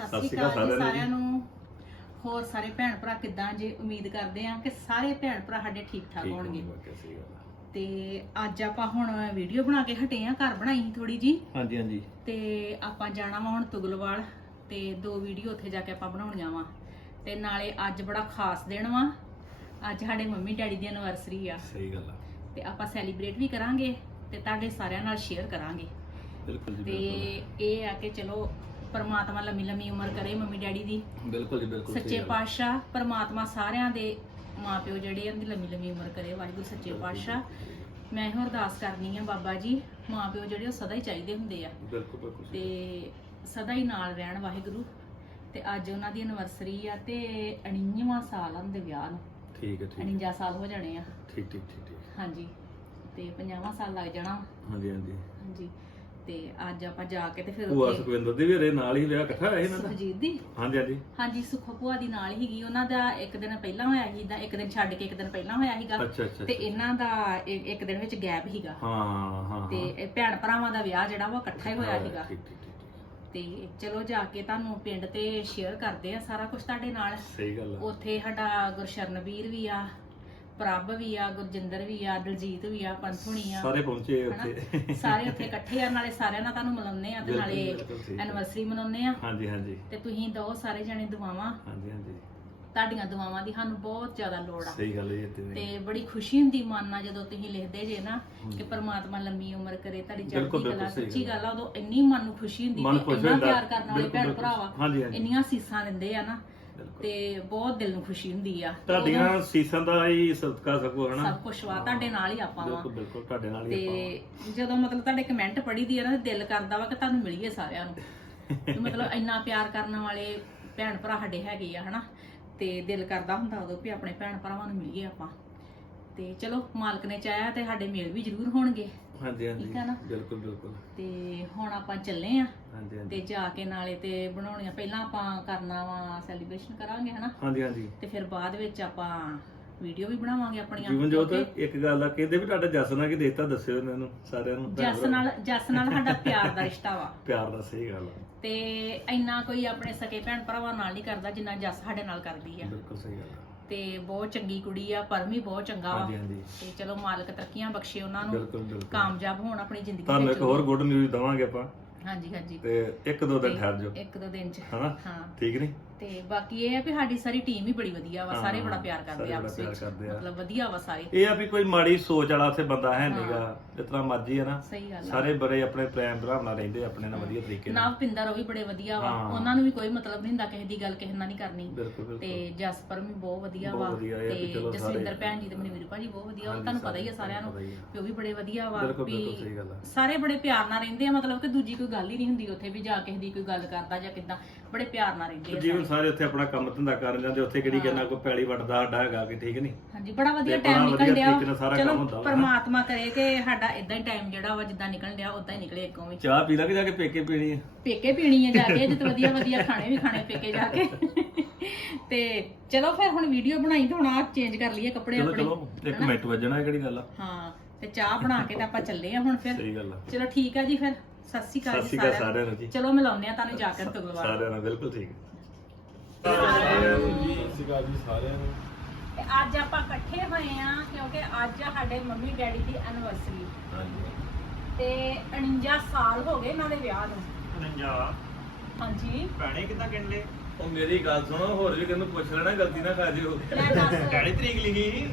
ਸਤਿ ਸ਼੍ਰੀ ਅਕਾਲ ਜੀ ਸਾਰਿਆਂ ਨੂੰ ਹੋਰ ਸਾਰੇ ਭੈਣ ਭਰਾ ਕਿੱਦਾਂ ਜੇ? ਉਮੀਦ ਕਰਦੇ ਆ ਕਿ ਸਾਰੇ ਭੈਣ ਭਰਾ ਸਾਡੇ ਠੀਕ ਠਾਕ ਹੋਣਗੇ। ਤੇ ਅੱਜ ਆਪਾਂ ਹੁਣ ਵੀਡੀਓ ਬਣਾ ਕੇ ਹਟੇ ਆ ਘਰ ਬਣਾਈ ਸੀ ਥੋੜੀ ਜੀ ਹਾਂਜੀ ਹਾਂਜੀ। ਤੇ ਆਪਾਂ ਜਾਣਾ ਵਾ ਹੁਣ ਤੁਗਲਵਾਲ ਤੇ ਦੋ ਵੀਡੀਓ ਉੱਥੇ ਜਾ ਕੇ ਆਪਾਂ ਬਣਾਉਣੀਆਂ ਵਾ। ਤੇ ਨਾਲੇ ਅੱਜ ਬੜਾ ਖਾਸ ਦਿਨ ਵਾ। ਅੱਜ ਸਾਡੇ ਮੰਮੀ ਡੈਡੀ ਦੀ ਐਨਵਰਸਰੀ ਆ। ਸਹੀ ਗੱਲ ਆ। ਤੇ ਆਪਾਂ ਸੈਲੀਬ੍ਰੇਟ ਵੀ ਕਰਾਂਗੇ ਤੇ ਤੁਹਾਡੇ ਸਾਰਿਆਂ ਨਾਲ ਸ਼ੇਅਰ ਕਰਾਂਗੇ। ਬਿਲਕੁਲ ਜੀ ਤੇ ਇਹ ਆ ਕਿ ਚਲੋ ਪਰਮਾਤਮਾ ਲੰਮੀ ਲੰਮੀ ਉਮਰ ਕਰੇ ਮੰਮੀ ਡੈਡੀ ਦੀ। ਬਿਲਕੁਲ ਜੀ ਬਿਲਕੁਲ ਸਹੀ ਸੱਚੇ ਗੱਲ। ਪਾਤਸ਼ਾਹ ਪਰਮਾਤਮਾ ਸਾਰਿਆਂ ਦੇ ਮਾਪਿਓ ਜਿਹੜੇ ਆ, ਉਹਨਾਂ ਦੀ ਲੰਮੀ ਲੰਮੀ ਉਮਰ ਕਰੇ। ਵਾਹਿਗੁਰੂ ਸੱਚੇ ਪਾਤਸ਼ਾਹ। ਮੈਂ ਇਹੋ ਅਰਦਾਸ ਕਰਨੀ ਆ ਬਾਬਾ ਜੀ ਮਾਪਿਓ ਜਿਹੜੇ ਉਹ ਸਦਾ ਹੀ ਚਾਹੀਦੇ ਹੁੰਦੇ ਆ। ਬਿਲਕੁਲ ਬਿਲਕੁਲ ਸਹੀ। ਤੇ ਸਦਾ ਹੀ ਨਾਲ ਰਹਿਣ ਵਾਹਿਗੁਰੂ। ਤੇ ਅੱਜ ਉਹਨਾਂ ਦੀ ਐਨਵਰਸਰੀ ਆ ਤੇ 49ਵਾਂ ਸਾਲ ਆ ਉਹਨਾਂ ਦੇ ਵਿਆਹ ਨੂੰ। ਠੀਕ ਹੈ ਠੀਕ 49 ਸਾਲ ਹੋ ਜਾਣੇ ਆ। ਠੀਕ ਠੀਕ ਠੀਕ ਠੀਕ। ਹਾਂਜੀ। ਤੇ 50ਵਾਂ ਸਾਲ ਲੱਗ ਜਾਣਾ। ਹਾਂਜੀ ਹਾਂਜੀ। ਹਾਂਜੀ। ਤੇ ਅੱਜ ਆਪਾਂ ਜਾ ਕੇ ਤੇ ਫਿਰ ਭੂਆ ਸੁਖਵਿੰਦਰ ਦੀ ਵੀ ਰੇ ਨਾਲ ਹੀ ਵਿਆਹ ਇਕੱਠਾ ਹੋਇਆ ਸੀ ਇਹਨਾਂ ਦਾ ਸੁਖਜੀਤ ਦੀ? ਹਾਂਜੀ ਹਾਂਜੀ। ਹਾਂਜੀ ਸੁੱਖੋ ਭੂਆ ਦੀ ਨਾਲ ਹੀਗੀ ਉਹਨਾਂ ਦਾ ਇੱਕ ਦਿਨ ਪਹਿਲਾਂ ਹੋਇਆ ਸੀ ਦਾ ਇੱਕ ਦਿਨ ਛੱਡ ਕੇ ਇੱਕ ਦਿਨ ਪਹਿਲਾਂ ਹੋਇਆ ਸੀਗਾ। ਅੱਛਾ ਅੱਛਾ ਤੇ। ਇਹਨਾਂ ਦਾ ਇ- ਇੱਕ ਦਿਨ ਵਿੱਚ ਗੈਪ ਹੀਗਾ ਹਾਂ ਹਾਂ ਹਾਂ ਤੇ ਇਹ ਭੈਣ ਭਰਾਵਾਂ ਦਾ ਵਿਆਹ ਜਿਹੜਾ ਵਾ ਇਕੱਠਾ ਹੀ ਹੋਇਆ ਸੀਗਾ। ਠੀਕ ਠੀਕ ਠੀਕ ਠੀਕ। ਤੇ ਚਲੋ ਜਾ ਕੇ ਤੁਹਾਨੂੰ ਪਿੰਡ ਤੇ ਸ਼ੇਅਰ ਕਰਦੇ ਆ ਸਾਰਾ ਕੁਝ ਤੁਹਾਡੇ ਨਾਲ। ਸਹੀ ਗੱਲ ਆ। ਉੱਥੇ ਸਾਡਾ ਗੁਰਸ਼ਰਨਵੀਰ ਵੀ ਆ। ਪ੍ਰਭ ਵੀ ਆ ਗੁਰਜਿੰਦਰ ਵੀ ਆ ਦਲਜੀਤ ਵੀ ਆ ਪੰਥੁਣੀ ਆ। ਸਾਰੇ ਪਹੁੰਚੇ ਹਨਾ? ਉੱਥੇ। ਸਾਰੇ ਉੱਥੇ ਇਕੱਠੇ ਆ ਨਾਲੇ ਸਾਰਿਆਂ ਨਾਲ ਤੁਹਾਨੂੰ ਮਿਲਾਉਂਦੇ ਆ ਤੇ ਬਿਲਕੁਲ, ਨਾਲੇ ਬਿਲਕੁਲ। ਐਨਵਰਸਰੀ ਮਨਾਉਂਦੇ ਆ। ਹਾਂਜੀ ਹਾਂਜੀ। ਤੇ ਤੁਸੀਂ ਦੋ ਸਾਰੇ ਜਣੇ ਦੁਆਵਾਂ। ਹਾਂਜੀ ਹਾਂਜੀ। ਤੁਹਾਡੀਆਂ ਦੁਆਵਾਂ ਦੀ ਸਾਨੂੰ ਬਹੁਤ ਜ਼ਿਆਦਾ ਲੋੜ ਆ। ਸਹੀ ਗੱਲ ਹੈ ਜੀ ਤੇ ਤੇ ਬੜੀ ਖੁਸ਼ੀ ਹੁੰਦੀ ਮਨ ਨਾਲ ਜਦੋਂ ਤੁਸੀਂ ਲਿਖਦੇ ਜੇ ਨਾ ਕਿ ਪਰਮਾਤਮਾ ਲੰਮੀ ਉਮਰ ਕਰੇ ਤੁਹਾਡੀ ਬਿਲਕੁਲ, ਚੜ੍ਹਦੀ ਕਲਾ ਬਿਲਕੁਲ ਸਹੀ ਸੱਚੀ ਗੱਲ ਆ ਉਦੋਂ ਇੰਨੀ ਮਨ ਨੂੰ ਖੁਸ਼ੀ ਹੁੰਦੀ ਮਨ ਕਿ ਖੁਸ਼ ਇੰਨਾ ਹੁੰਦਾ। ਪਿਆਰ ਕਰਨ ਵਾਲੇ ਬਿਲਕੁਲ, ਭੈਣ ਭਰਾ ਵਾ ਹਾਂਜੀ, ਹਾਂਜੀ। ਇੰਨੀਆਂ ਸੀਸਾਂ ਦਿੰਦੇ ਆ ਨਾ। ਤੇ ਬਹੁਤ ਦਿਲ ਨੂੰ ਖੁਸ਼ੀ ਹੁੰਦੀ ਆ। ਤੁਹਾਡੀਆਂ ਸੀਸਾਂ ਦਾ ਹੀ ਸਦਕਾ ਸਕੋ ਹਨਾ? ਸਭ ਕੁਝ ਵਾ ਤੁਹਾਡੇ ਨਾਲ ਹੀ ਆਪਾਂ ਵਾ। ਬਿਲਕੁਲ ਬਿਲਕੁਲ ਤੁਹਾਡੇ ਨਾਲ ਹੀ ਆਪਾਂ ਤੇ ਜਦੋਂ ਮਤਲਬ ਤੁਹਾਡੇ ਕਮੈਂਟ ਪੜ੍ਹੀ ਦੀ ਆ ਨਾ ਤੇ ਦਿਲ ਕਰਦਾ ਵਾ ਕਿ ਤੁਹਾਨੂੰ ਮਿਲੀਏ ਸਾਰਿਆਂ ਨੂੰ। ਤੇ ਮਤਲਬ ਇੰਨਾ ਪਿਆਰ ਕਰਨ ਵਾਲੇ ਭੈਣ ਭਰਾ ਸਾਡੇ ਹੈਗੇ ਆ ਹਨਾ? ਤੇ ਦਿਲ ਕਰਦਾ ਹੁੰਦਾ ਉਦੋਂ ਵੀ ਆਪਣੇ ਭੈਣ ਭਰਾਵਾਂ ਨੂੰ ਮਿਲੀਏ ਆਪਾਂ। ਤੇ ਚਲੋ ਮਾਲਕ ਨੇ ਚਾਹਿਆ ਤੇ ਸਾਡੇ ਮੇਲ ਵੀ ਜ਼ਰੂਰ ਹੋਣਗੇ। ਹਾਂਜੀ ਹਾਂਜੀ ਠੀਕ ਆ ਨਾ? ਬਿਲਕੁਲ ਬਿਲਕੁਲ। ਤੇ ਹੁਣ ਆਪਾਂ ਚੱਲੇ ਆ ਹਾਂਜੀ ਹਾਂਜੀ। ਤੇ ਜਾ ਕੇ ਨਾਲੇ ਤੇ ਬਣਾਉਣੀਆਂ ਪਹਿਲਾਂ ਆਪਾਂ ਕਰਨਾ ਵਾ ਸੈਲੀਬ੍ਰੇਸ਼ਨ ਕਰਾਂਗੇ ਹਨਾ? ਹਾਂਜੀ ਹਾਂਜੀ। ਤੇ ਫਿਰ ਬਾਅਦ ਵਿੱਚ ਆਪਾਂ ਵੀਡੀਓ ਵੀ ਬਣਾਵਾਂਗੇ ਆਪਣੀਆਂ ਜੀਵਨ ਜੋਤ ਇੱਕ ਗੱਲ ਆ ਕਹਿੰਦੇ ਵੀ ਤੁਹਾਡਾ ਜਸ ਨਾਲ ਕੀ ਦੇਤਾ ਦੱਸਿਓ ਇਹਨਾਂ ਨੂੰ ਸਾਰਿਆਂ ਨੂੰ ਭੈਣ ਜਸ ਭਰਾ। ਨਾਲ ਜਸ ਨਾਲ ਸਾਡਾ ਪਿਆਰ ਦਾ ਰਿਸ਼ਤਾ ਵਾ। ਪਿਆਰ ਦਾ ਸਹੀ ਗੱਲ ਆ। ਤੇ ਇੰਨਾ ਕੋਈ ਆਪਣੇ ਸਕੇ ਭੈਣ ਭਰਾਵਾਂ ਨਾਲ ਨਹੀਂ ਕਰਦਾ ਜਿੰਨਾ ਜਸ ਸਾਡੇ ਨਾਲ ਕਰਦੀ ਆ। ਬਿਲਕੁਲ ਸਹੀ ਗੱਲ ਆ। ਤੇ ਬਹੁਤ ਚੰਗੀ ਕੁੜੀ ਆ ਪਰਮ ਵੀ ਬਹੁਤ ਚੰਗਾ ਵਾ। ਹਾਂਜੀ ਹਾਂਜੀ। ਤੇ ਚਲੋ ਮਾਲਕ ਤਰੱਕੀਆਂ ਬਖਸ਼ੇ ਉਹਨਾਂ ਨੂੰ ਬਿਲਕੁਲ ਕਾਮਯਾਬ ਹੋਣ ਆਪਣੀ ਜ਼ਿੰਦਗੀ ਤੁਹਾਨੂੰ ਇੱਕ ਹੋਰ ਗੁੱਡ ਨਿਊਜ਼ ਦਵਾਂਗੇ ਆਪਾਂ। ਹਾਂਜੀ ਹਾਂਜੀ। ਤੇ ਇੱਕ ਦੋ ਦਿਨ ਠਹਿਰ ਜਾਓ। ਇੱਕ ਦੋ ਦਿਨ ਚ। ਹਨਾ? ਹਾਂ। ਠੀਕ ਨਹੀਂ? ਤੇ ਬਾਕੀ ਇਹ ਆ ਵੀ ਸਾਡੀ ਸਾਰੀ ਟੀਮ ਹੀ ਬੜੀ ਵਧੀਆ ਵਾ ਸਾਰੇ ਹਾਂ, ਬੜਾ ਪਿਆਰ ਕਰਦੇ ਸਾਰੇ ਆ ਬੜਾ ਆਪਸ ਪਿਆਰ ਵਿੱਚ। ਕਰਦੇ ਆ। ਮਤਲਬ ਵਧੀਆ ਵਾ ਸਾਰੇ। ਇਹ ਆ ਵੀ ਕੋਈ ਮਾੜੀ ਸੋਚ ਵਾਲਾ ਉੱਥੇ ਬੰਦਾ ਹੈ ਨਹੀਂਗਾ ਜਿਤਨਾ ਮਰਜ਼ੀ ਹੈ ਨਾ। ਸਹੀ ਗੱਲ ਆ। ਸਾਰੇ ਬੜੇ ਆਪਣੇ ਪ੍ਰੇਮ ਭਰਾ ਨਾਲ ਰਹਿੰਦੇ ਆਪਣੇ ਨਾਲ ਵਧੀਆ ਤਰੀਕੇ ਨਾਲ। ਨਾਵ ਪਿੰਦਰ ਉਹ ਵੀ ਬੜੇ ਵਧੀਆ ਵਾ। ਹਾਂ। ਉਹਨਾਂ ਨੂੰ ਵੀ ਕੋਈ ਮਤਲਬ ਨਹੀਂ ਹੁੰਦਾ ਕਿਸੇ ਦੀ ਗੱਲ ਕਿਸੇ ਨਾਲ ਨਹੀਂ ਕਰਨੀ। ਬਿਲਕੁਲ ਬਿਲਕੁਲ। ਤੇ ਜਸਪਰ ਵੀ ਬਹੁਤ ਵਧੀਆ ਬਹੁਤ ਵਾ। ਵਧੀਆ, ਇਹ ਆ ਵੀ ਤੇ ਚਲੋ ਸਾਰੇ- ਜਸਵਿੰਦਰ ਭੈਣ ਜੀ ਤੇ ਮਨਵੀਰ ਭਾਜੀ ਬਹੁਤ ਵਧੀਆ। ਉਹ ਹਾਂਜੀ, ਤੁਹਾਨੂੰ ਪਤਾ ਹੀ ਆ ਸਾਰੇ ਸਾਰਿਆਂ ਨੂੰ ਪਤਾ ਹੀ ਆ। ਵੀ ਉਹ ਵੀ ਬੜੇ ਵਧੀਆ ਵਾ ਬਿਲਕੁਲ ਵੀ ਬਿਲਕੁਲ ਸਹੀ ਗੱਲ ਆ। ਸਾਰੇ ਬੜੇ ਪਿਆਰ ਨਾਲ ਰਹਿੰਦੇ ਆ। ਮਤਲਬ ਕਿ ਦੂਜੀ ਕੋਈ ਗੱਲ ਹੀ ਨਹੀਂ ਹੁੰਦੀ ਉੱਥੇ ਵੀ ਜਾ ਕਿਸੇ ਦੀ ਕੋਈ ਗੱਲ ਕਰਦਾ ਜਾਂ ਕਿਦਾਂ। ਬੜੇ ਪਿਆਰ ਨਾਲ ਰਹਿੰਦੇ ਆ ਜੀਵਨ ਸਾਰੇ। ਉੱਥੇ ਆਪਣਾ ਕੰਮ ਧੰਦਾ ਕਰਨ ਜਾਂਦੇ ਉੱਥੇ ਕਿਹੜੀ ਕਿੰਨਾ ਕੋਈ ਪੈਲੀ ਵੱਟਦਾ ਸਾਡਾ ਹੈਗਾ ਕਿ ਠੀਕ ਨਹੀਂ? ਹਾਂਜੀ ਬੜਾ ਵਧੀਆ ਤੇ ਟਾਈਮ ਵਧੀਆ ਨਿਕਲ ਡਿਆ। ਤਰੀਕੇ ਨਾਲ ਸਾਰਾ ਕੰਮ ਹੁੰਦਾ ਚਲੋ ਵਾ। ਪਰਮਾਤਮਾ ਕਰੇ ਕਿ ਸਾਡਾ ਇਦਾਂ ਹੀ ਟਾਈਮ ਜਿਹੜਾ ਵਾ ਜਿੱਦਾਂ ਨਿਕਲ ਡਿਆ ਉਦਾਂ ਹੀ ਨਿਕਲੇ ਅੱਗੋਂ ਵੀ। ਚਾਹ ਪੀ ਲਾ ਕੇ ਜਾ ਕੇ ਪੇਕੇ ਪੀਣੀ ਹੈ ਪੇਕੇ ਪੀਣੀ ਹੈ ਜਾ ਕੇ ਜਿੱਤ ਵਧੀਆ ਵਧੀਆ ਖਾਣੇ ਵੀ ਖਾਣੇ ਪੇਕੇ ਜਾ ਕੇ। ਤੇ ਚਲੋ ਫਿਰ ਹੁਣ ਵੀਡੀਓ ਬਣਾਈ ਤਾਂ ਹੁਣ ਆ ਚੇਂਜ ਕਰ ਲਈਏ ਕੱਪੜੇ ਚਲੋ ਆਪਣੇ ਚਲੋ ਇੱਕ ਮਿੰਟ ਵੱਜਣਾ ਹੈ ਕਿਹੜੀ ਗੱਲ ਆ? ਹਾਂ ਤੇ ਚਾਹ ਬਣਾ ਕੇ ਤਾਂ ਆਪਾਂ ਚੱਲੇ ਆ ਹੁਣ ਫਿਰ। ਸਹੀ ਗੱਲ ਆ। ਚਲੋ ਠੀਕ ਆ ਜੀ ਫਿਰ। ਸਤਿ ਸ਼੍ਰੀ ਅਕਾਲ ਸਤਿ ਜੀ ਸ਼੍ਰੀ ਅਕਾਲ ਸਾਰਿਆਂ ਨੂੰ। ਜੀ। ਚਲੋ ਮਿਲਾਉਂਦੇ ਆ ਤੁਹਾਨੂੰ ਜਾ ਕੇ ਤੁਗਲਵਾਰ ਸਾਰਿਆਂ ਨੂੰ ਬਿਲਕੁਲ ਠੀਕ। ਹੈ ਸਿਕਾ ਜੀ ਸਾਰਿਆਂ ਨੂੰ ਤੇ ਅੱਜ ਆਪਾਂ ਇਕੱਠੇ ਹੋਏ ਆ ਕਿਉਂਕਿ ਅੱਜ ਸਾਡੇ ਮੰਮੀ ਡੈਡੀ ਦੀ ਐਨਵਰਸਰੀ ਤੇ 49 ਸਾਲ ਹੋ ਗਏ ਇਹਨਾਂ ਦੇ ਵਿਆਹ ਨੂੰ। 49 ਹਾਂਜੀ। ਭੈਣੇ ਕਿੱਦਾਂ ਕਹਿੰਦੇ? ਉਹ ਮੇਰੀ ਗੱਲ ਸੁਣੋ ਹੋਰ ਵੀ ਕਿਹਨੂੰ ਪੁੱਛ ਲੈਣਾ ਗਲਤੀ ਨਾ ਕਰ ਜਿਓ ਲੈ ਦੱਸ ਕਿਹੜੀ ਤਰੀਕ ਲਿਖੀ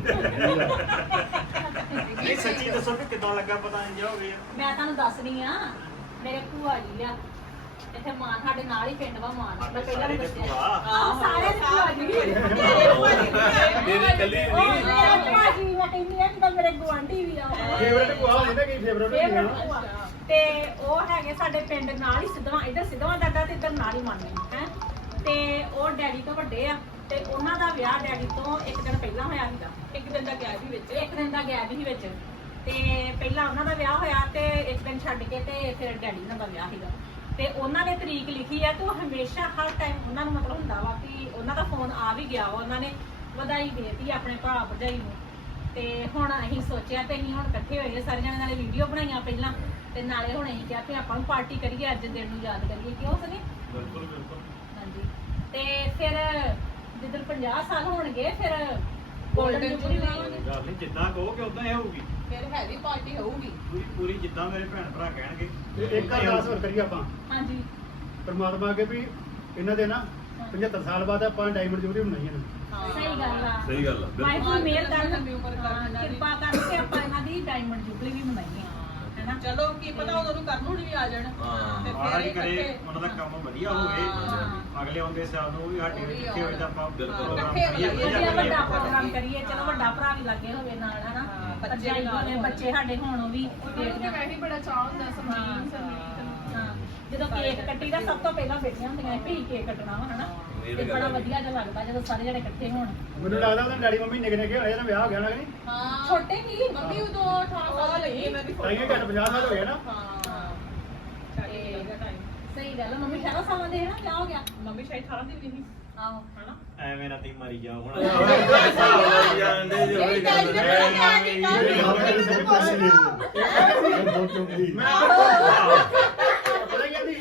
ਨਹੀਂ ਸੱਚੀ ਦੱਸੋ ਕਿ ਕਿਦਾਂ ਲੱਗਾ ਪਤਾ ਇੰਜ ਹੋ ਗਿਆ। ਮੈਂ ਤੁਹਾਨੂੰ ਦੱਸਣੀ ਆ ਮੇਰੇ ਭੂਆ ਜੀ ਆ। ਇੱਥੇ ਮਾਨ ਸਾਡੇ ਨਾਲ ਹੀ ਪਿੰਡ ਵਾ ਮਾਨ ਮੈਂ ਪਹਿਲਾਂ ਵੀ ਸਾਰੇ ਦੇ ਦੱਸਿਆ ਭੂਆ। ਆਹ ਸਾਰੇ ਦੇ ਭੂਆ ਜੀ। ਮੇਰੀ ਕੱਲੀ ਉਹ ਨਹੀਂ ਮੇਰੇ ਭੂਆ ਜੀ। ਮੈਂ ਕਹਿੰਦੀ ਆ ਕਿ ਮੇਰੇ ਗੁਆਂਢੀ ਵੀ ਆ। ਉਹ। ਫੇਵਰਟ ਭੂਆ ਹੋਣੀ ਨਾ ਕੀ ਫੇਵਰਟ Favourite ਭੂਆ। ਤੇ ਉਹ ਹੈਗੇ ਸਾਡੇ ਪਿੰਡ ਨਾਲ ਹੀ ਸਿੱਧਵਾਂ ਇੱਧਰ ਸਿੱਧਵਾਂ ਦਾਦਾ ਤੇ ਇੱਧਰ ਨਾਲ ਹੀ ਮੰਨਦੇ ਹੈ। ਤੇ ਉਹ ਡੈਡੀ ਤੋਂ ਵੱਡੇ ਆ। ਤੇ ਉਹਨਾਂ ਦਾ ਵਿਆਹ ਡੈਡੀ ਤੋਂ ਇੱਕ ਦਿਨ ਪਹਿਲਾਂ ਹੋਇਆ ਸੀਗਾ। ਇੱਕ ਦਿਨ ਦਾ ਗੈਪ ਹੀ ਵਿੱਚ। ਇੱਕ ਦਿਨ ਦਾ ਗੈਪ ਹੀ ਵਿੱਚ। ਤੇ ਪਹਿਲਾਂ ਉਹਨਾਂ ਦਾ ਵਿਆਹ ਹੋਇਆ ਤੇ ਇੱਕ ਦਿਨ ਛੱਡ ਕੇ ਤੇ ਫਿਰ ਡੈਡੀ ਉਹਨਾਂ ਦਾ ਵਿਆਹ ਸੀਗਾ। ਤੇ ਉਹਨਾਂ ਨੇ ਤਰੀਕ ਲਿਖੀ ਆ ਤੇ ਉਹ ਹਮੇਸ਼ਾ ਹਰ ਟਾਈਮ ਉਹਨਾਂ ਨੂੰ ਮਤਲਬ ਹੁੰਦਾ ਵਾ ਕਿ ਉਹਨਾਂ ਦਾ ਫੋਨ ਆ ਵੀ ਗਿਆ ਵਾ ਉਹਨਾਂ ਨੇ ਵਧਾਈ ਦੇਤੀ ਆਪਣੇ ਭਰਾ ਭਰਜਾਈ ਨੂੰ। ਤੇ ਹੁਣ ਅਸੀਂ ਸੋਚਿਆ ਤੇ ਅਸੀਂ ਹੁਣ ਇਕੱਠੇ ਹੋਏ ਸਾਰੇ ਜਣੇ ਨਾਲੇ ਵੀਡੀਓ ਬਣਾਈਆਂ ਪਹਿਲਾਂ ਤੇ ਨਾਲੇ ਹੁਣ ਅਸੀਂ ਕਿਹਾ ਕਿ ਆਪਾਂ ਨੂੰ ਪਾਰਟੀ ਕਰੀਏ ਅੱਜ ਦਿਨ ਨੂੰ ਯਾਦ ਕਰੀਏ ਕਿਉਂ ਸਨੀ? ਬਿਲਕੁਲ ਬਿਲਕੁਲ। ਫਿਰ ਜਦੋਂ 50 ਸਾਲ ਹੋਣਗੇ ਫਿਰ ਗੋਲਡਨ ਜੁਬਲੀ ਲਾਵਾਂਗੇ ਗੱਲ ਨਹੀਂ ਜਿੱਦਾਂ ਕਹੋਗੇ ਉਦਾਂ ਹੀ ਹੋਊਗੀ। ਫਿਰ ਹੈਵੀ ਪਾਰਟੀ ਹੋਊਗੀ। ਪੂਰੀ ਪੂਰੀ ਜਿੱਦਾਂ ਮੇਰੇ ਭੈਣ ਭਰਾ ਕਹਿਣਗੇ। ਇੱਕ ਅਰਦਾਸ ਹੋਰ ਕਰੀਏ ਆਪਾਂ। ਹਾਂਜੀ। ਪਰਮਾਤਮਾ ਅੱਗੇ ਵੀ ਇਹਨਾਂ ਦੇ ਨਾ 75 ਸਾਲ ਬਾਅਦ ਆਪਾਂ ਡਾਇਮੰਡ ਜੁਬਲੀ ਬਣਾਈ ਹੈ। ਸਹੀ ਗੱਲ ਆ। ਸਹੀ ਗੱਲ ਆ ਬਿਲਕੁਲ। ਵਾਹਿਗੁਰੂ ਮਿਹਰ ਕਰਨ। ਲੰਬੀ ਉਮਰ ਕਰਨ ਹਾਂ। ਕਿਰਪਾ ਕਰਕੇ ਆਪਾਂ ਇਹਨਾਂ ਦੀ ਡਾਇਮੰਡ ਜੁਬਲੀ ਵੀ ਮਨਾਈਏ ਹੈਨਾ ਚਲੋ ਕੀ ਪਤਾ ਉਦੋਂ ਨੂੰ ਕਰਨ ਨੂੰ ਵੀ ਆ ਜਾਣ। ਹਾਂ। ਤੇ ਮਹਾਰਾਜ ਫਿਰ ਕਰੇ ਇਕੱਠੇ- ਉਹਨਾਂ ਦਾ ਕੰਮ ਵਧੀਆ ਹੋਵੇ। ਹਾਂ। ਅਗਲੇ ਆਉਂਦੇ ਸਾਲ ਨੂੰ ਉਹ ਵੀ ਸਾਡੇ ਇਕੱਠੇ ਹੋਏ ਤਾਂ ਆਪਾਂ ਬਿਲਕੁਲ। ਪ੍ਰੋਗਰਾਮ ਵਧੀਆ ਵਧੀਆ ਕਰੀਏ। ਵੱਡਾ ਪ੍ਰੋਗਰਾਮ ਕਰੀਏ। ਚਲੋ ਵੱਡਾ ਭਰਾ ਵੀ ਲੱਗੇ ਹੋਵੇ ਨਾਲ ਹਨਾ ਹਾਂ, ਬੱਚੇ ਬੱਚੇ ਨਾਲ ਹੋਣੇ ਹੋਣ। ਬੱਚੇ ਸਾਡੇ ਹੋਣ ਉਹ ਵੀ ਉਹਨਾਂ ਨੂੰ ਤੇ ਵੈਸੇ ਹੀ ਬੜਾ ਚਾਹ ਹੁੰਦਾ ਹਾਂ, ਸੰਗੀਤ ਸੰਗੀਤ ਹਾਂ ਜਦੋਂ ਕੇਕ ਕੱਟੀ ਦਾ ਸਭ ਤੋਂ ਪਹਿਲਾਂ ਬੇਟੀਆਂ ਹੁੰਦੀਆਂ ਕਿ ਕੇਕ ਕੱਟਣਾ ਵਾ ਹਨਾ? ਇਹ ਤੇ ਤਾਂ ਬੜਾ ਗੱਲ ਹੈ। ਵਧੀਆ ਜਿਹਾ ਲੱਗਦਾ ਜਦੋਂ ਸਾਰੇ ਜਣੇ ਇਕੱਠੇ ਹੋਣ। ਮੈਨੂੰ ਲੱਗਦਾ ਉਹਦਾ ਡੈਡੀ ਮੰਮੀ ਨਿੱਕੇ ਨਿੱਕੇ ਹੋਏ ਨਾ ਵਿਆਹ ਹੋ ਗਿਆ ਨਾ ਕਿ ਨਹੀਂ? ਹਾਂ। ਛੋਟੇ ਹੀ। ਮੰਮੀ ਉਦੋਂ 18 ਸਾਲ ਲੱਗੀ ਇਹਨਾਂ ਦੀ ਤਾਂ ਇਹ ਘੱਟ 50 ਸਾਲ ਹੋ ਗਏ ਨਾ। ਹਾਂ। ਸਹੀ ਗੱਲ ਆ, ਮੰਮੀ 18 ਸਾਲਾਂ ਦੇ ਹੈ ਨਾ ਕਿਆ ਹੋ ਗਿਆ। ਮੰਮੀ ਸ਼ਾਇਦ 18 ਦੀ ਵੀ ਨਹੀਂ। ਆਹੋ ਹਨਾ ਐਵੇਂ ਨਾ ਤੀ ਮਰੀ ਜਾ ਹੁਣ ਹਿਸਾਬ ਨਾਲ ਜਾਂਦੇ ਜੋ ਇਹ ਗੱਲ ਗੱਲ ਪਤਾ ਕਿਆ ਕੀ ਕਰ ਪਤਾ ਕੀ ਕਹਿੰਦੀ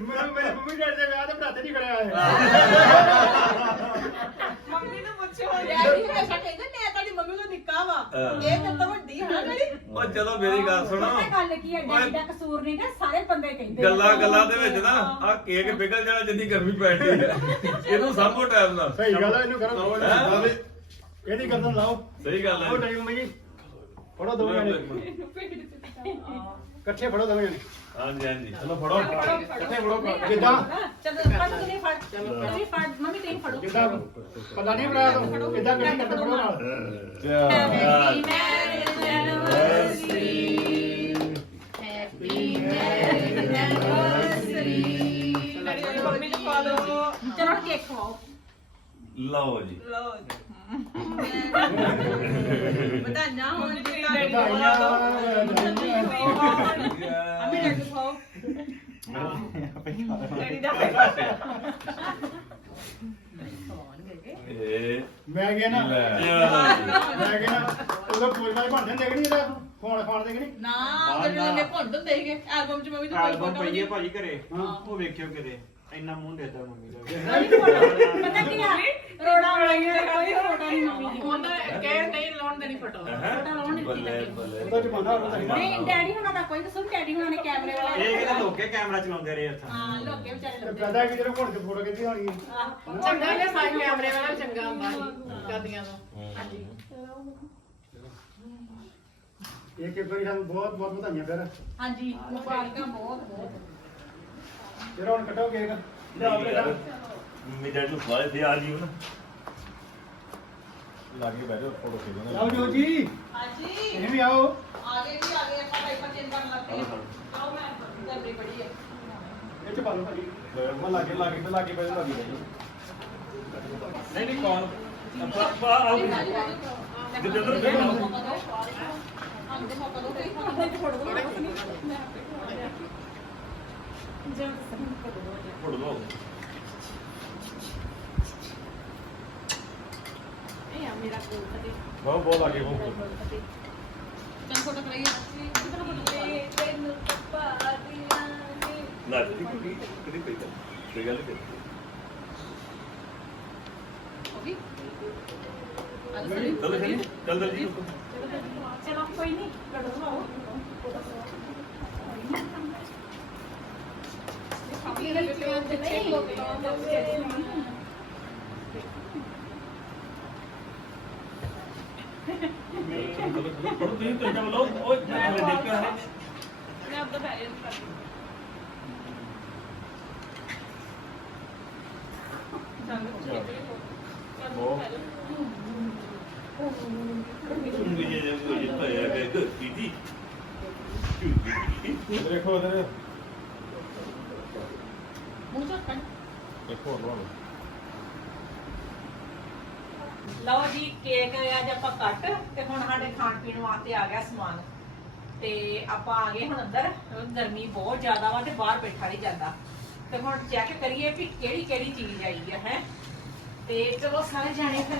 ਮੈਨੂੰ ਮੇਰੇ ਮੰਮੀ ਡੈਡੀ ਦੇ ਵਿਆਹ ਤੇ ਬਰਾਤੇ ਨਹੀਂ ਖੜਿਆ ਹੈ ਮੰਮੀ ਨੂੰ ਪੁੱਛੋ ਡੈਡੀ ਹਮੇਸ਼ਾ ਕਹਿੰਦੇ ਮੈਂ ਤੁਹਾਡੀ ਮੰਮੀ ਤੋਂ ਨਿੱਕਾ ਵਾ ਹਾਂ। ਇਹ ਤਾਂ ਤਾਂ ਵੱਡੀ ਹੈ। ਨਾ ਜਿਹੜੀ ਉਹ ਚਲੋ ਮੇਰੀ ਗੱਲ ਸੁਣੋ। ਪਤਾ ਗੱਲ ਕੀ ਹੈ ਡੈਡੀ ਦਾ ਕਸੂਰ ਨਹੀਂ ਕਿ ਸਾਰੇ ਬੰਦੇ ਕਹਿੰਦੇ ਆ। ਗੱਲਾਂ ਗੱਲਾਂ ਦੇ ਵਿੱਚ ਨਾ ਆ ਕੇਕ ਪਿਘਲ ਜਾਣਾ ਜਿੰਨੀ ਗਰਮੀ ਪੈਣੀ ਹੈ। ਇਹਨੂੰ ਸਾਂਭੋ ਟਾਈਮ ਨਾਲ। ਸਹੀ ਗੱਲ ਹੈ ਇਹਨੂੰ ਕਰੋ ਹੈਂ? ਇਹਦੀ ਗਰਦਨ ਲਾਓ। ਸਹੀ ਗੱਲ ਹੈ। ਡੈਡੀ ਮੰਮੀ ਜੀ ਫੜੋ ਦੋਵੇਂ ਜਣੇ। ਇਕੱਠੇ ਫੜੋ ਦੋਵੇਂ ਜਣੇ। ਹਾਂਜੀ ਹਾਂਜੀ ਚਲੋ ਫੜੋ ਇਕੱਠੇ ਫੜੋ ਜਿੱਦਾਂ ਚਲੋ ਫੜ ਤੁਸੀਂ ਫੜ ਤੁਸੀਂ ਫੜ ਮੰਮੀ ਤੁਸੀਂ ਫੜੋ ਜਿੱਦਾਂ ਪਤਾ ਨਹੀਂ ਬਣਾਇਆ ਤੂੰ ਕਿੱਦਾਂ ਕਰੀ ਕਰਦੇ ਫੜੋ ਨਾਲ anniversary. Happy marriage anniversary. Daddy ਵਾਲੀ ਮੰਮੀ ਨੂੰ ਪਾ ਦੋ ਚਲੋ ਹੁਣ ਕੇਕ ਖਵਾਓ ਲਓ ਜੀ ਲਓ ਹੋਣ ਜੀ ਡੈਡੀ ਨੂੰ ਵਧਾਈਆਂ। ਅਮੀ ਡੈਡੀ ਖਾਓ ਮੈਂ ਗਿਆ ਨਾ ਲੈ ਮੈਂ ਗਿਆ ਨਾ ਉਹਦਾ ਕੋਈ ਬਾਈ ਬਣ ਜਾਂਦੇ ਕਿ ਨਹੀਂ ਇਹਦਾ ਫੋਨ ਖਾਣ ਦੇ ਕਿ ਨਹੀਂ ਨਾ ਉਹਦੇ ਨਾਲ ਨੇ ਭੁੰਡ ਹੁੰਦੇ ਸੀਗੇ। ਐਲਬਮ ਚ ਮੰਮੀ ਤੋਂ ਕੋਈ ਐਲਬਮ ਫੋਟੋ ਭਾਜੀ ਘਰੇ ਹਾਂ। ਉਹ ਵੇਖਿਓ ਕਿਤੇ। ਇੰਨਾ ਮੂੰਹ ਦੇਦਾ ਮੰਮੀ ਦਾ। ਪਤਾ ਕੀ ਆ? ਰੋੜਾ ਵਾਲੀਆਂ ਦਾ ਕੋਈ ਫੋਟੋ ਨਹੀਂ ਮੰਮੀ ਦੀ ਉਹਨਾਂ ਕਹੇ ਨਹੀਂ ਲਾਉਣ ਦੇਣੀ ਫੋਟੋ। ਬੱਲੇ ਬੱਲੇ। ਉਹਦਾ ਜ਼ਮਾਨਾ ਹੋਰ ਹੁੰਦਾ ਨਹੀਂ ਡੈਡੀ ਹੁਣਾਂ ਦਾ ਕੋਈ ਕਸੂਰ ਡੈਡੀ ਹੁਣਾਂ ਨੇ ਕੈਮਰੇ ਵਾਲਾ ਇਹ ਕਿਤੇ ਲੋਕੇ ਕੈਮਰਾ ਚਲਾਉਂਦੇ ਰਹੇ ਇੱਥੇ। ਹਾਂ ਲੋਕੇ ਵਿਚਾਰੇ ਤੇ ਲੱਗੇ ਪਤਾ ਕਿ ਜਦੋਂ ਘੁੰਡ ਕੇ ਫੋਟੋ ਖਿੱਚੀ ਹੋਣੀ ਹੈ ਆਹ, ਚੰਗਾ ਜਿਹਾ ਸਾਈ ਕੈਮਰੇ ਵਾਲਾ ਚੰਗਾ ਹੁੰਦਾ ਸੀ ਦਾਦੀਆਂ ਦਾ ਇੱਕ ਇੱਕ ਵਾਰੀ ਸਾਨੂੰ ਬਹੁਤ ਬਹੁਤ ਵਧਾਈਆਂ ਫਿਰ। ਹਾਂਜੀ ਮੁਬਾਰਕਾਂ ਬਹੁਤ ਬਹੁਤ। ਜਿਹੜਾ ਹੁਣ ਕੱਟੋ ਕੇਕ ਲਿਆਓ ਬੇਟਾ ਮੰਮੀ ਡੈਡੀ ਨੂੰ ਖਵਾਏ ਤੇ ਆ ਜੀ ਹੁਣ ਲਾਗੇ ਬੈਠੋ ਫੋਟੋ ਖਿੱਚਣਾ ਲਓ ਜੋ ਜੀ। ਹਾਂਜੀ ਇਹ ਵੀ ਆਓ। ਆ ਗਏ ਜੀ ਆ ਗਏ ਆਪਾਂ ਟਾਈਪਰ ਚੇਂਜ ਕਰਨ ਲੱਗ। ਪਏ ਆਓ ਮੈਂ ਗਰਮੀ ਬੜੀ ਹੈ ਇਹ ਚ ਪਾ ਲਓ ਭਾਜੀ। ਮੈਂ ਲਾਗੇ ਲਾਗੇ ਤੇ ਲਾਗੇ ਪਹਿਲਾਂ ਲਾਗੇ ਨਹੀਂ ਨਹੀਂ ਕੌਣ? ਆਪਾਂ ਆਓ। ਜਿੱਦਾਂ ਤੋਂ ਫਿਰ ਅੰਦੇ ਮੌਕਾ ਦੋ ਕਈ ਫੋੜ ਲਓ ਇਹ ਆ ਮੇਰਾ ਕੋਲ ਤੇ ਬਹੁਤ ਬਹੁਤ ਲਾਗੇ ਹੋ ਚੰਨ ਫੋਟੋ ਕਰਾਈਏ ਤੈਨੂੰ ਪਾ ਦਿਆਂ ਨੇ ਨਾ ਜੀ ਕਿਹੜੀ ਕਿਹੜੀ ਪਈ ਗੱਲ ਕੋਈ ਗੱਲ ਨਹੀਂ ਹੋ ਗਈ ਅੱਜ ਸਰੀ ਚਲੋ ਜੀ ਚੱਲ ਚੱਲ ਜੀ ਚਲੋ ਕੋਈ ਨਹੀਂ ਕੱਢੋ ਆਓ ਦੇਖੋ ਇਧਰ ਮੂੰਹ ਕੱਢ ਇੱਕ ਹੋਰ ਲਵਾ ਲਓ। ਲਓ ਜੀ ਕੇਕ ਅੱਜ ਆਪਾਂ ਕੱਟ ਤੇ ਹੁਣ ਸਾਡੇ ਖਾਣ ਪੀਣ ਵਾਸਤੇ ਆ ਗਿਆ ਸਮਾਨ। ਤੇ ਆਪਾਂ ਆ ਗਏ ਹੁਣ ਅੰਦਰ। ਗਰਮੀ ਬਹੁਤ ਜ਼ਿਆਦਾ ਵਾ ਤੇ ਬਾਹਰ ਬੈਠਾ ਨਹੀਂ ਜਾਂਦਾ। ਤੇ ਹੁਣ ਚੈੱਕ ਕਰੀਏ ਵੀ ਕਿਹੜੀ ਕਿਹੜੀ ਚੀਜ਼ ਆਈ ਹੈ ਹੈ। ਤੇ ਚਲੋ ਸਾਰੇ ਜਾਣੇ ਫਿਰ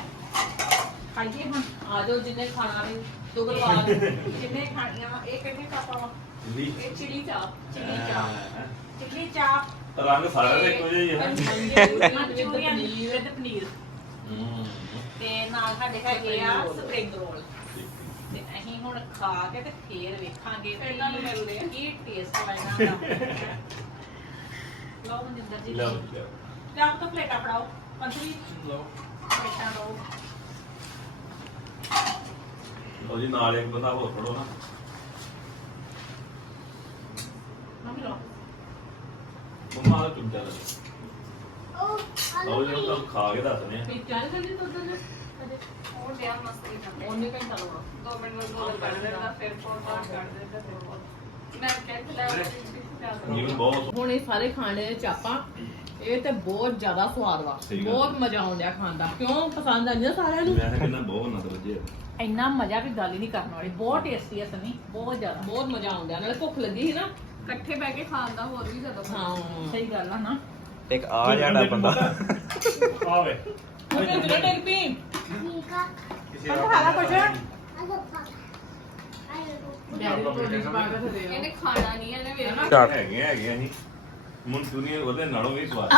ਖਾਈਏ ਹੁਣ। ਆ ਜਾਓ ਜਿੰਨੇ ਖਾਣਾ ਵੀ ਦੁਗਲਵਾਲ ਜਿੰਨੇ ਖਾਣੀਆਂ ਇਹ ਕਿਹਨੇ ਕਾਪਾ ਵਾ? ਇਹ ਚਿੜੀ ਚਾਪ ਚਿੜੀ ਚਾਪ। ਚਿੜੀ ਚਾਪ ਰੰਗ ਸਾਰਾ ਦੇ ਇੱਕੋ ਜਿਹਾ ਹੀ ਹੈ ਮਨਚੂਰੀਅਨ ਵਿਦ ਪਨੀਰ ਹੂੰ ਤੇ ਨਾਲ ਸਾਡੇ ਹੈਗੇ ਆ ਸਪਰਿੰਗ ਰੋਲ ਤੇ ਅਸੀਂ ਹੁਣ ਖਾ ਕੇ ਤੇ ਫੇਰ ਵੇਖਾਂਗੇ ਵੀ ਇਹਨਾਂ ਨੂੰ ਮਿਲਦੇ ਆ। ਕੀ ਟੇਸਟ ਆ ਇਹਨਾਂ ਦਾ। ਲਓ ਮਨਿੰਦਰ ਜੀ। ਲਓ ਲਓ। ਤੇ ਆਪ ਤੋਂ ਪਲੇਟਾਂ ਫੜਾਓ। ਪੰਜਵੀਂ ਲਓ। ਪਲੇਟਾਂ ਦੋ। ਲਓ ਜੀ ਨਾਲ ਇੱਕ ਬੰਦਾ ਹੋਰ ਫੜੋ ਨਾ ਮੰਮੀ ਲਓ ਹੁਣ ਤੁਹਾਨੂੰ ਖਾ ਕੇ ਦੱਸਦੇ ਆ ਤੇ ਚੱਲ ਜਲਦੀ ਤੋਂ ਜਲਦੀ ਉਹ ਡਿਆ ਮਸਤੀ ਕਰਦੇ ਉਹਨੇ ਘੰਟਾ ਲਾਉਣਾ ਦੋ ਮਿੰਟ ਬਾਅਦ ਗੋਲ ਕਰ ਦਿੰਦਾ ਫਿਰ ਫੋਨ ਬਾਅਦ ਕਰ ਦਿੰਦਾ ਫਿਰ ਫੋਨ ਮੈਂ ਕਹਿੰਦਾ ਲੈ ਜੀਵਨ ਬਹੁਤ ਹੁਣ ਇਹ ਸਾਰੇ ਖਾਣੇ ਦੇ ਚਾਪਾਂ। ਇਹ ਤੇ ਬਹੁਤ ਜ਼ਿਆਦਾ ਸਵਾਦ ਵਾ। ਸਹੀ ਗੱਲ। ਬਹੁਤ ਮਜ਼ਾ ਆਉਂਦਾ ਖਾਣ ਦਾ। ਕਿਉਂ ਪਸੰਦ ਆਉਂਦਾ ਸਾਰਿਆਂ ਨੂੰ? ਮੈਂ ਕਹਿੰਦਾ ਬਹੁਤ ਨਜ਼ਰ ਜੇ ਇੰਨਾ ਮਜ਼ਾ ਵੀ ਗੱਲ ਹੀ ਨਹੀਂ ਕਰਨ ਵਾਲੀ। ਬਹੁਤ ਟੇਸਟੀ ਹੈ ਸਨੀ। ਬਹੁਤ ਜ਼ਿਆਦਾ। ਬਹੁਤ ਮਜ਼ਾ ਆਉਂਦਾ। ਨਾਲੇ ਭੁੱਖ ਲੱਗੀ ਸੀ ਨਾ। ਇਕੱਠੇ ਬਹਿ ਕੇ ਖਾਣ ਦਾ ਹੋਰ ਵੀ ਜ਼ਿਆਦਾ ਹਾਂ। ਸਹੀ ਗੱਲ ਆ ਨਾ। ਇੱਕ ਆ ਜਿਹੜਾ ਬੰਦਾ ਆਵੇ। ਜਿਹੜਾ ਡਿੱਗ ਪਈ ਕਿਸੇ ਕੁਝ ਡੈਡੀ। ਇਹਨੇ ਖਾਣਾ ਨਹੀਂ ਇਹਨੇ। ਹੈਗੇ ਹੈਗੇ ਅਸੀਂ। ਮਨਚੂਰੀਅਨ ਉਹਦੇ ਨਾਲੋਂ ਵੀ ਸਵਾਦ।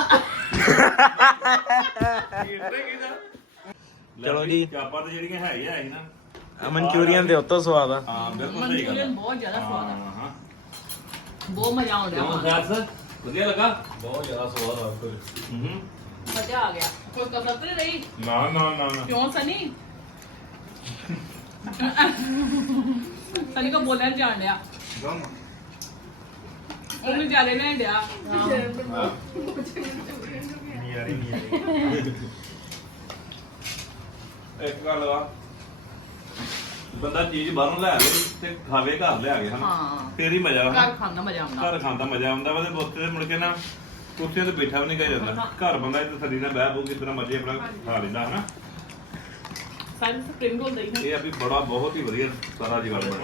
ਚਲੋ ਜੀ। ਚਾਪਾਂ ਤੇ ਜਿਹੜੀਆਂ ਹੈਗੀਆਂ ਸੀ ਨਾ। ਆ ਮਨਚੂਰੀਅਨ ਦੇ ਉੱਤੋਂ ਸਵਾਦ ਆ। ਹਾਂ ਬਿਲਕੁਲ ਸਹੀ ਗੱਲ ਮਨਚੂਰੀਅਨ ਬਹੁਤ ਜ਼ਿਆਦਾ ਸਵਾਦ ਆ। ਹਾਂ ਹਾਂ। ਬਹੁਤ ਮਜ਼ਾ ਆਉਂਦਾ ਕਿਉਂ ਖਾਣ ਦਾ। ਸੈਸ ਵਧੀਆ ਲੱਗਾ? ਬਹੁਤ ਜ਼ਿਆਦਾ ਸਵਾਦ ਆ ਕੋਈ ਹੂੰ ਮਜ਼ਾ ਆ ਗਿਆ। ਕੋਈ ਕਸਰ ਤੇ ਨਹੀਂ ਰਹੀ? ਨਾ ਨਾ ਨਾ ਨਾ। ਕਿਉਂ ਸਨੀ? ਸਨੀ ਕੋ ਬੋਲਣ ਜਾਣ ਡਿਆ। ਉਹਨੂੰ ਜਾਲੇ ਨਹੀਂ ਡਿਆ। ਇੱਕ ਗੱਲ ਵਾ ਬੰਦਾ ਚੀਜ਼ ਬਾਹਰੋਂ ਲੈ ਆਵੇ ਤੇ ਖਾਵੇ ਘਰ ਲਿਆ ਕੇ ਹਨਾ? ਹਾਂ। ਫੇਰ ਹੀ ਮਜ਼ਾ ਵਾ ਘਰ ਖਾਣ ਦਾ ਮਜ਼ਾ ਆਉਂਦਾ। ਘਰ ਖਾਣ ਦਾ ਮਜ਼ਾ ਆਉਂਦਾ ਵਾ ਤੇ ਬੋਤੇ ਤੇ ਮੁੜ ਕੇ ਨਾ ਕੁਰਸੀਆਂ ਤੇ ਬੈਠਾ ਵੀ ਨਹੀਂ ਕਰਿਆ ਜਾਂਦਾ। ਘਰ ਬੰਦਾ ਇੱਥੇ ਸਰੀ ਨਾਲ ਬਹਿ ਬੂ ਕਿਸ ਤਰ੍ਹਾਂ ਮਰਜ਼ੀ ਆਪਣਾ ਖਾ ਲੈਂਦਾ ਹਨਾ? ਸਾਰੇ ਸਪਰਿੰਗ ਰੋਲ ਦੇਈ ਇਹ ਆ ਵੀ ਬੜਾ ਬਹੁਤ ਹੀ ਵਧੀਆ ਸਾਰਾ ਜਗਾੜ ਬਣਾ